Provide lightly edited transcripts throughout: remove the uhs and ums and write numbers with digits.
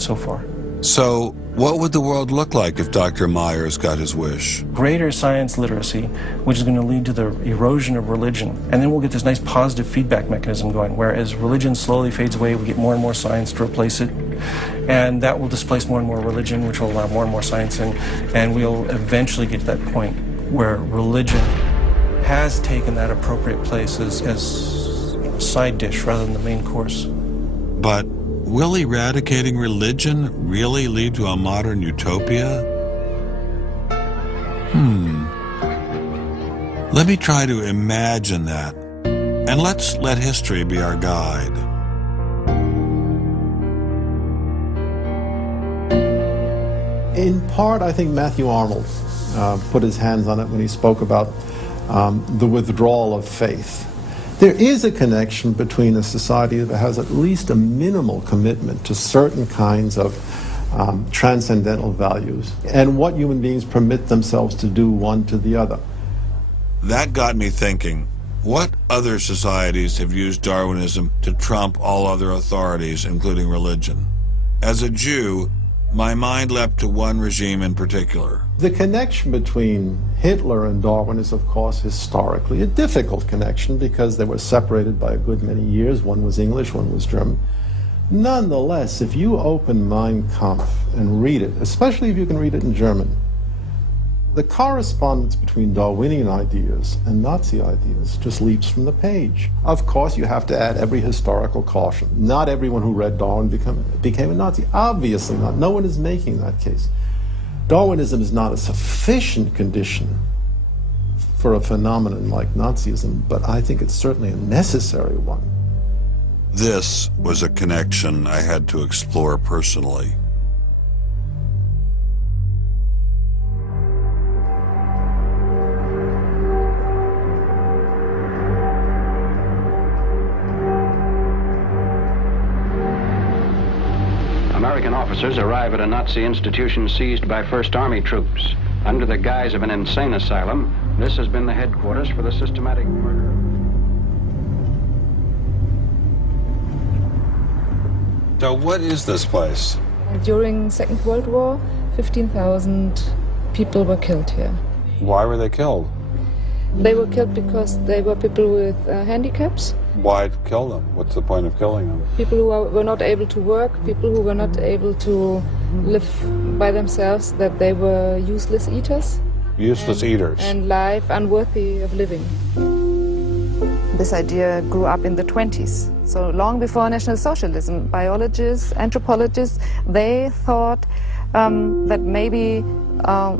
so far. So, what would the world look like if Dr. Myers got his wish? Greater science literacy, which is going to lead to the erosion of religion. And then we'll get this nice positive feedback mechanism going, where as religion slowly fades away, we get more and more science to replace it. And that will displace more and more religion, which will allow more and more science in. And we'll eventually get to that point where religion has taken that appropriate place as a side dish rather than the main course. But will eradicating religion really lead to a modern utopia? Let me try to imagine that, and let's let history be our guide. In part, I think Matthew Arnold put his hands on it when he spoke about the withdrawal of faith. There is a connection between a society that has at least a minimal commitment to certain kinds of transcendental values and what human beings permit themselves to do one to the other. That got me thinking, what other societies have used Darwinism to trump all other authorities, including religion? As a Jew, my mind leapt to one regime in particular. The connection between Hitler and Darwin is, of course, historically a difficult connection because they were separated by a good many years. One was English, one was German. Nonetheless, if you open Mein Kampf and read it, especially if you can read it in German, the correspondence between Darwinian ideas and Nazi ideas just leaps from the page. Of course, you have to add every historical caution. Not everyone who read Darwin became a Nazi. Obviously not. No one is making that case. Darwinism is not a sufficient condition for a phenomenon like Nazism, but I think it's certainly a necessary one. This was a connection I had to explore personally. American officers arrive at a Nazi institution seized by First Army troops. Under the guise of an insane asylum, this has been the headquarters for the systematic murder. So what is this place? During Second World War, 15,000 people were killed here. Why were they killed? They were killed because they were people with handicaps. Why kill them? What's the point of killing them? People who were not able to work, people who were not able to live by themselves, that they were useless eaters. Useless eaters. And life unworthy of living. This idea grew up in the 20s. So long before National Socialism, biologists, anthropologists, they thought that maybe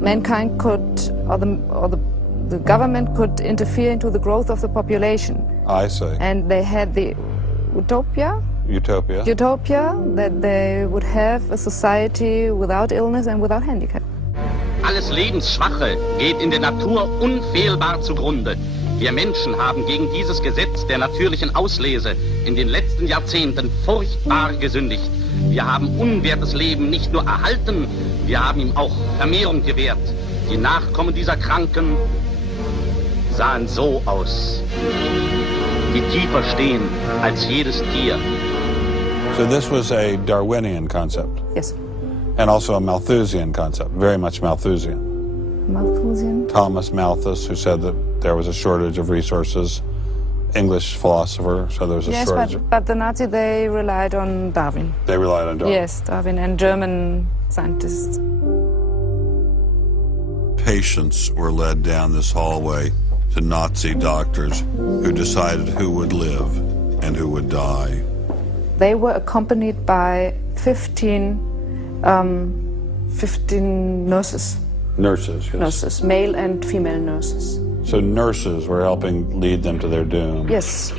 mankind could, or the government could interfere into the growth of the population. I see. And they had the utopia that they would have a society without illness and without handicap. Alles Lebensschwache geht in der Natur unfehlbar zugrunde. Wir Menschen haben gegen dieses Gesetz der natürlichen Auslese in den letzten Jahrzehnten furchtbar gesündigt. Wir haben unwertes Leben nicht nur erhalten, wir haben ihm auch Vermehrung gewährt. Die Nachkommen dieser Kranken sahen so aus, die tiefer stehen als jedes Tier. So this was a Darwinian concept? Yes. And also a Malthusian concept, very much Malthusian. Malthusian? Thomas Malthus, who said that there was a shortage of resources, English philosopher, so there was a shortage. Yes, but the Nazis, they relied on Darwin. They relied on Darwin? Yes, Darwin and German scientists. Patients were led down this hallway to Nazi doctors who decided who would live and who would die. They were accompanied by 15 nurses. Nurses, yes. Nurses, male and female nurses. So nurses were helping lead them to their doom. Yes.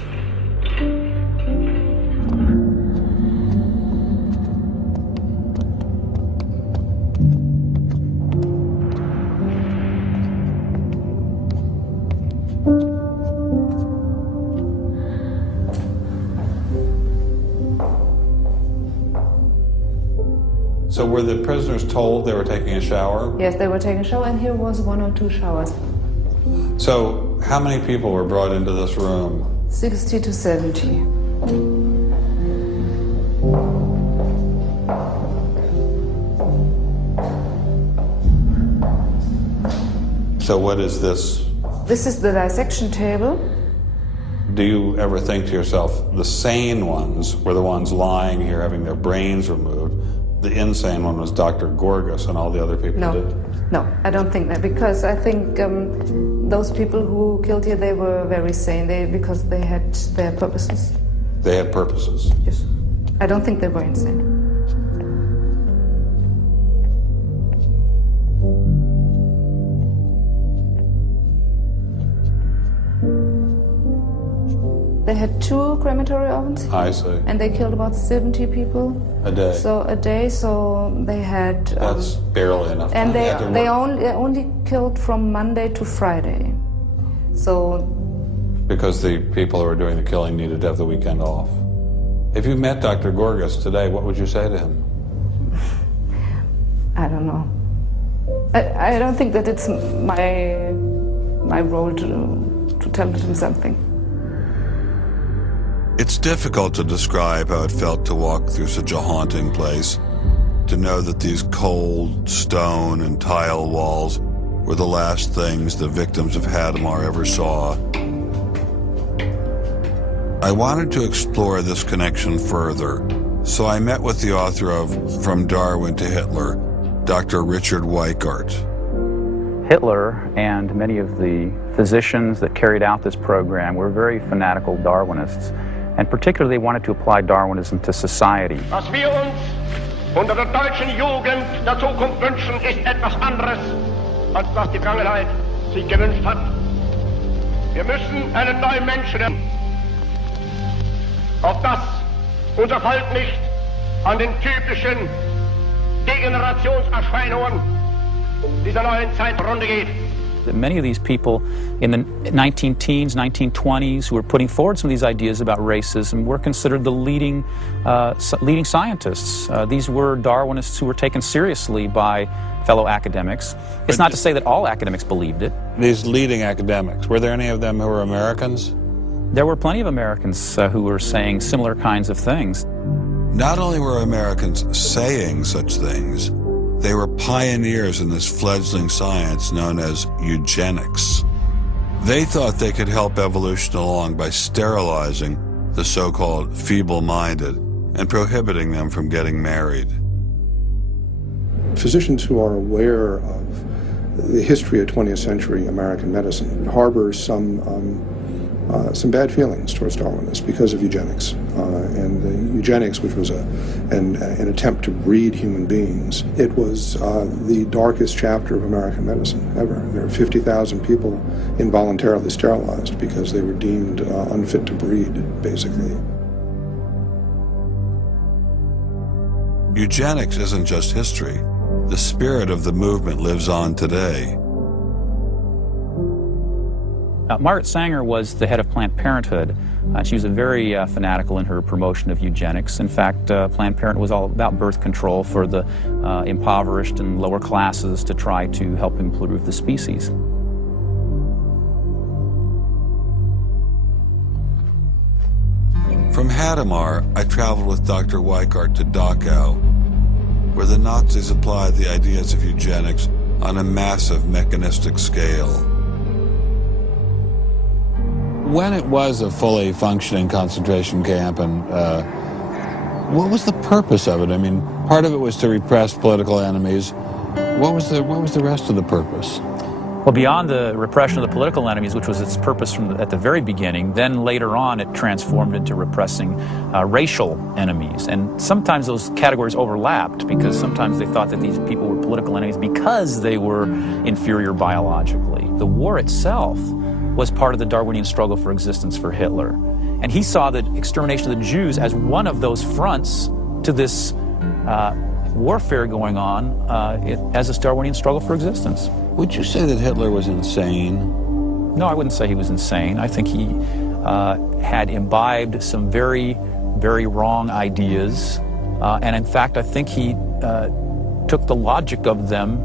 So were the prisoners told they were taking a shower? Yes, they were taking a shower, and here was 1 or 2 showers. So how many people were brought into this room? 60 to 70. So what is this? This is the dissection table. Do you ever think to yourself, the sane ones were the ones lying here having their brains removed? The insane one was Dr. Gorgas and all the other people No, did? no, I don't think that, because I think those people who killed here, they were very sane, because they had their purposes. They had purposes. Yes. I don't think they were insane. They had 2 crematory ovens, I see. and they killed about 70 people A day. So a day. So they had. That's barely enough And time. they only killed from Monday to Friday. So. Because the people who were doing the killing needed to have the weekend off. If you met Dr. Gorgas today, what would you say to him? I don't know. I don't think that it's my role to tell him something. It's difficult to describe how it felt to walk through such a haunting place, to know that these cold stone and tile walls were the last things the victims of Hadamar ever saw. I wanted to explore this connection further, so I met with the author of From Darwin to Hitler, Dr. Richard Weikart. Hitler and many of the physicians that carried out this program were very fanatical Darwinists, and particularly they wanted to apply Darwinism to society. Was wir uns unter der deutschen Jugend der Zukunft wünschen, ist etwas anderes, als was die Vergangenheit sich gewünscht hat. Wir müssen einen neuen Menschen, auf das unser Volk nicht an den typischen Degenerationserscheinungen dieser neuen Zeit runter geht. Many of these people in the 19-teens, 1920s, who were putting forward some of these ideas about racism were considered the leading scientists. These were Darwinists who were taken seriously by fellow academics. It's not to say that all academics believed it. These leading academics, were there any of them who were Americans? There were plenty of Americans who were saying similar kinds of things. Not only were Americans saying such things, they were pioneers in this fledgling science known as eugenics. They thought they could help evolution along by sterilizing the so-called feeble-minded and prohibiting them from getting married. Physicians who are aware of the history of 20th century American medicine harbor some bad feelings towards Darwinists because of eugenics. And the eugenics, which was an attempt to breed human beings, it was the darkest chapter of American medicine ever. There were 50,000 people involuntarily sterilized because they were deemed unfit to breed, basically. Eugenics isn't just history. The spirit of the movement lives on today. Margaret Sanger was the head of Planned Parenthood. She was a very fanatical in her promotion of eugenics. In fact, Planned Parenthood was all about birth control for the impoverished and lower classes to try to help improve the species. From Hadamar, I traveled with Dr. Weikart to Dachau, where the Nazis applied the ideas of eugenics on a massive mechanistic scale. When it was a fully functioning concentration camp, and what was the purpose of it? I mean, part of it was to repress political enemies. What was the rest of the purpose? Well, beyond the repression of the political enemies, which was its purpose at the very beginning, then later on it transformed into repressing racial enemies. And sometimes those categories overlapped because sometimes they thought that these people were political enemies because they were inferior biologically. The war itself was part of the Darwinian struggle for existence for Hitler. And he saw the extermination of the Jews as one of those fronts to this warfare going on as this Darwinian struggle for existence. Would you say that Hitler was insane? No, I wouldn't say he was insane. I think he had imbibed some very, very wrong ideas. And in fact, I think he took the logic of them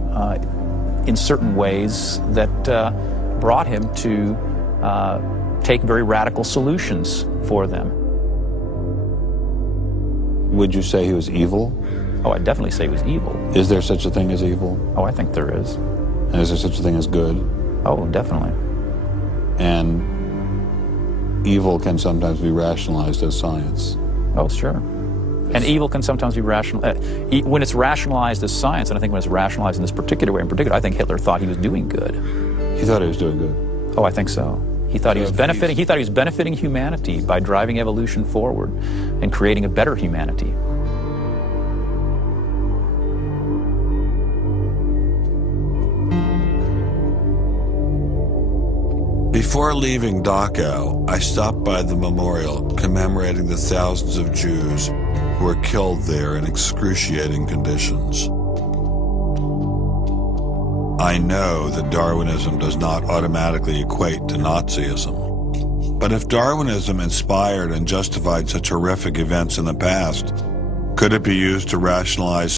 in certain ways that brought him to take very radical solutions for them. Would you say he was evil? Oh, I'd definitely say he was evil. Is there such a thing as evil? Oh, I think there is. And is there such a thing as good? Oh, definitely. And evil can sometimes be rationalized as science. Oh, sure. And evil can sometimes be rational. When it's rationalized as science, and I think when it's rationalized in this particular way, I think Hitler thought he was doing good. He thought he was doing good. Oh, I think so. He thought he was benefiting. He thought he was benefiting humanity by driving evolution forward and creating a better humanity. Before leaving Dachau, I stopped by the memorial commemorating the thousands of Jews who were killed there in excruciating conditions. I know that Darwinism does not automatically equate to Nazism. But if Darwinism inspired and justified such horrific events in the past, could it be used to rationalize